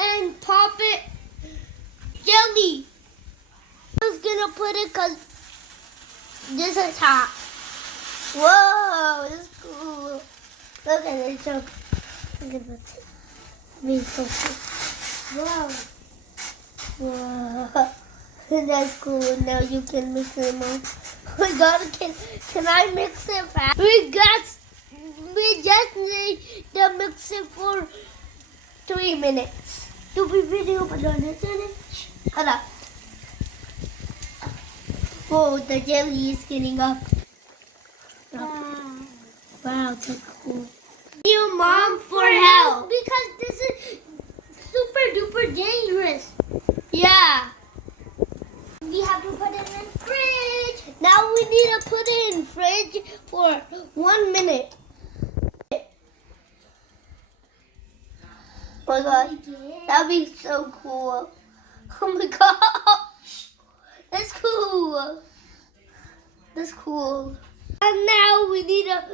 and pop it jelly. I was gonna put it because this is hot. Whoa, this is cool. Look at it, so look at this. Being so cool. Whoa. That's cool. Now you can mix them up. Oh my god, can I mix it fast? We just need to mix it for 3 minutes. Do we video but on it? Hold up. Oh, the jelly is getting up. Wow, so cool. You mom for help. Because this is super duper dangerous. Yeah. We have to put it in fridge. Now we need to put it in fridge for 1 minute. Oh my god, that'd be so cool. Oh my gosh, that's cool. That's cool. And now we need to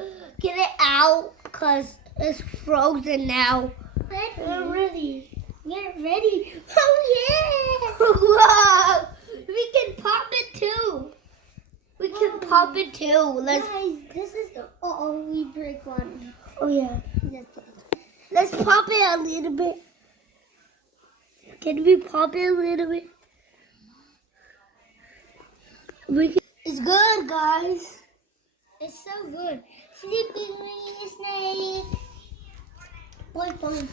get it out because it's frozen now. We're ready. Get ready. Oh yeah. Wow. We can pop it too. We can pop it too. Let's. Guys, this is. We break one. Oh yeah. Let's pop it a little bit. Can we pop it a little bit? It's good, guys. It's so good. Sleeping snake. Boy, boy.